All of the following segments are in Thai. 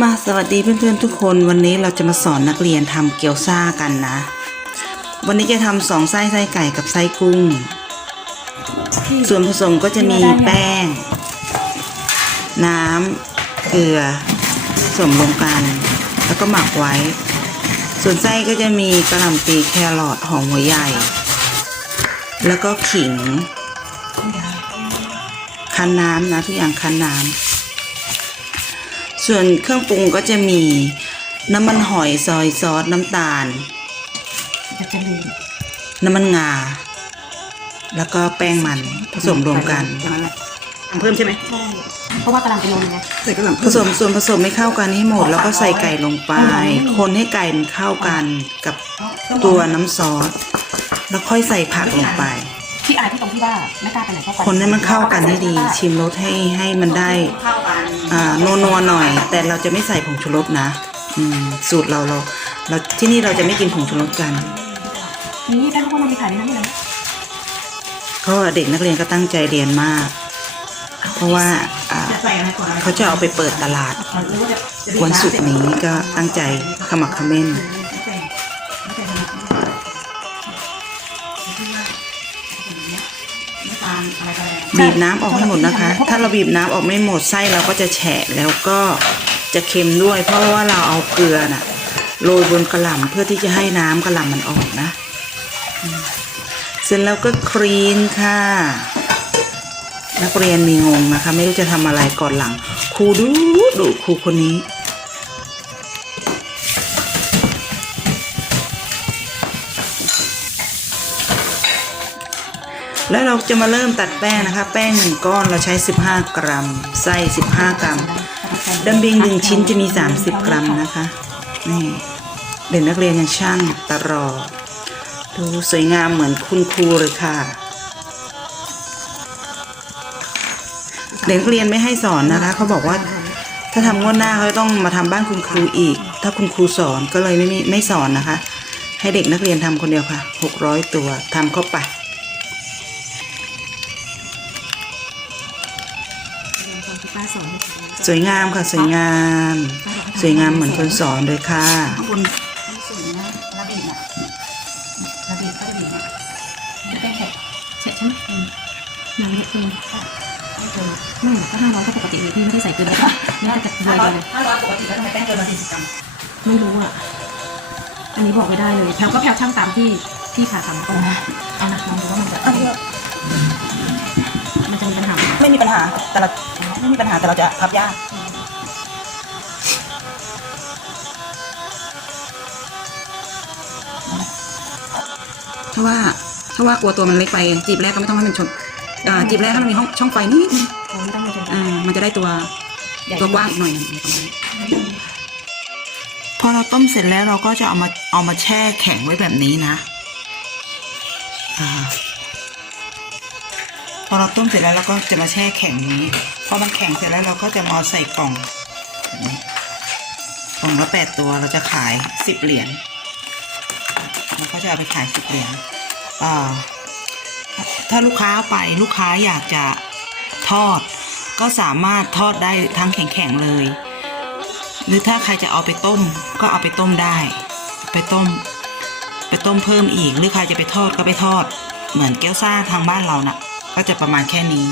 มาสวัสดีเพื่อนๆทุกคนวันนี้เราจะมาสอนนักเรียนทำเกี๊ยวซ่ากันนะ วันนี้จะทำสองไส้ไส้ไก่กับไส้กุ้ง ส่วนผสมก็จะมีแป้ง น้ำเกลือผสมลงกัน แล้วก็หมักไว้ ส่วนไส้ก็จะมีกระหล่ำปีแครอทหอมหัวใหญ่ แล้วก็ขิง คั้นน้ำนะทุกอย่างคั้นน้ำ ส่วนเครื่องปรุงก็จะมีน้ำมันหอยซอยซอสน้ำตาลจะจะลืมน้ำมันงา แล้วก็แป้งมันผสมรวมกันอย่างนั้นแหละทำเพิ่มใช่ไหมใช่เพราะว่ากำลังเป็นลมไงใส่กระหล่ำผสมส่วนผสมให้เข้ากันให้หมด แล้วก็ใส่ไก่ลงไป คนให้ไก่มันเข้ากันกับตัวน้ำซอส แล้วค่อยใส่ผักลงไป ที่อายที่ตรงที่ว่าไม่กล้าไปไหนเพราะคนให้มันเข้ากันให้ดี ชิมรสให้ให้มันได้เข้ากันอ่านัวนัวๆหน่อย แต่เราจะไม่ใส่ผงชูรสนะ อืมสูตรเราเรา เราที่นี่เราจะไม่กินผงชูรสกัน นี่แป้งข้าวโพดมันมีขายในนั้นด้วยนะก็เด็กนักเรียนก็ตั้งใจเรียนมาก เพราะว่าอ่าจะใส่อะไรก่อนอะไรเขาจะเอาไปเปิดตลาดหรือว่าจะจะบีบวันศุกร์นี้ก็ตั้งใจขมักเขม้น ไม่ใส่ไม่ใส่น้ำตาลอะไรก็แล้วบีบน้ำออกให้หมดนะคะ ถ้าเราบีบน้ำออกไม่หมดไส้เราก็จะแฉะแล้วก็จะเค็มด้วย เพราะว่าเราเอาเกลือน่ะโรยบนกระหล่ำเพื่อที่จะให้น้ำกระหล่ำมันออกนะอืมเสร็จแล้วก็ครีนค่ะ นักเรียนมีงงนะคะ ไม่รู้จะทำอะไรก่อนหลังครูดูดูครูคนนี้ แล้วเราจะมาเริ่มตัดแป้งนะคะ แป้งหนึ่งก้อนเราใช้ 15 กรัม ไส้ 15 กรัมดัมเบงหนึ่งชิ้นจะมี 30 กรัมนะคะนี่เด็กนักเรียนยังช่างตลอดดูสวยงามเหมือนคุณครูเลยค่ะ เด็กนักเรียนไม่ให้สอนนะคะเขาบอกว่าถ้าทำงวดหน้าเขาต้องมาทำบ้านคุณครูอีก ถ้าคุณครูสอนก็เลยไม่ไม่สอนนะคะ ให้เด็กนักเรียนทำคนเดียวค่ะ 600 ตัวทำเข้าไป ป้าสอนสวยงามค่ะสวยงาม สวยงามเหมือนคนสอนเลยค่ะข้างบนสวยนะระบีบอะระบีบก็ระบีบอะแป้งแขกเฉะใช่ไหมน้ำเยอะเกินไม่ก็ห้าร้อยก็ปกติเลยพี่ไม่ได้ใส่เกินเลยค่ะนี่ก็จะเลยเลยห้าร้อยปกติแล้วทำไมแป้งเกินมาสี่สิบกรัมไม่รู้อะอันนี้บอกไม่ได้เลยแพลวก็แพลวช่างตามที่ที่ขาทำเอานะเอานะลองดูว่ามันจะมันจะมีปัญหาไหมไม่มีปัญหาแต่เรา ไม่มีปัญหาแต่เราจะพับยากถ้าว่าถ้าว่ากลัวตัวมันเล็กไป จีบแรกก็ไม่ต้องให้มันชนอ่าจีบแรกให้มันมีห้องช่องไฟนิดนึงเราไม่ต้องมาเจอกันอ่ามันจะได้ตัวใหญ่ตัวกว้างอีกหน่อยหนึงพอเราต้มเสร็จแล้วเราก็จะเอามาเอามาแช่แข็งไว้แบบนี้นะอ่าพ อเราต้มเสร็จแล้วเราก็จะมาแช่แข็งนี้พอมันแข็งเสร็จแล้วเราก็จะมาเอใส่กล่องกล่องละแปดตัวเราจะขายสิบเหรียญเราก็จะเอาไปขายสิบเหรียญอ่าถ้าลูกค้าเอาไปลูกค้าอยากจะทอด ก็สามารถทอดได้ทั้งแข็งๆเลย หรือถ้าใครจะเอาไปต้มก็เอาไปต้มได้ ไปต้ม ไปต้มเพิ่มอีก หรือใครจะไปทอดก็ไปทอด เหมือนเกี๊ยวซ่าทางบ้านเรานะ่ะ ก็จะประมาณแค่นี้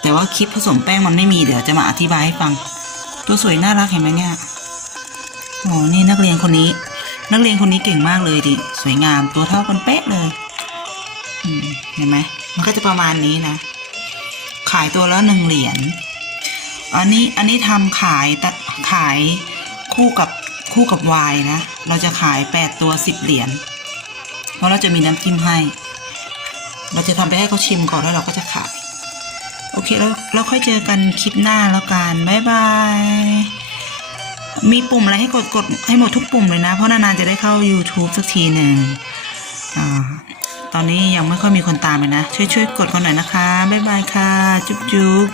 แต่ว่าคลิปผสมแป้งมันไม่มีเดี๋ยวจะมาอธิบายให้ฟัง ตัวสวยน่ารักเห็นไหมเนี่ยโอ้นี่นักเรียนคนนี้ นักเรียนคนนี้เก่งมากเลยดิ สวยงามตัวเท่ากันเป๊ะเลยเห็นไหมมันก็จะประมาณนี้นะ ขายตัวละหนึ่งเหรียญ อันนี้อันนี้ทำขายตัดขายคู่กับคู่กับวน์นะ เราจะขายแปดตัวสิบเหรียญ เพราะเราจะมีน้ำจิ้มให้ เราจะทำไปให้เขาชิมก่อนแล้วเราก็จะขาย โอเคแล้วเราค่อยเจอกันคลิปหน้าแล้วกันบ๊ายบาย มีปุ่มอะไรให้กดกดให้หมดทุกปุ่มเลยนะ เพราะนานๆจะได้เข้า YouTube สักทีหนึ่งอ่าตอนนี้ยังไม่ค่อยมีคนตามเลยนะ ช่วยช่วยกดกันหน่อยนะคะบ๊ายบายค่ะ จุ๊บจุ๊บ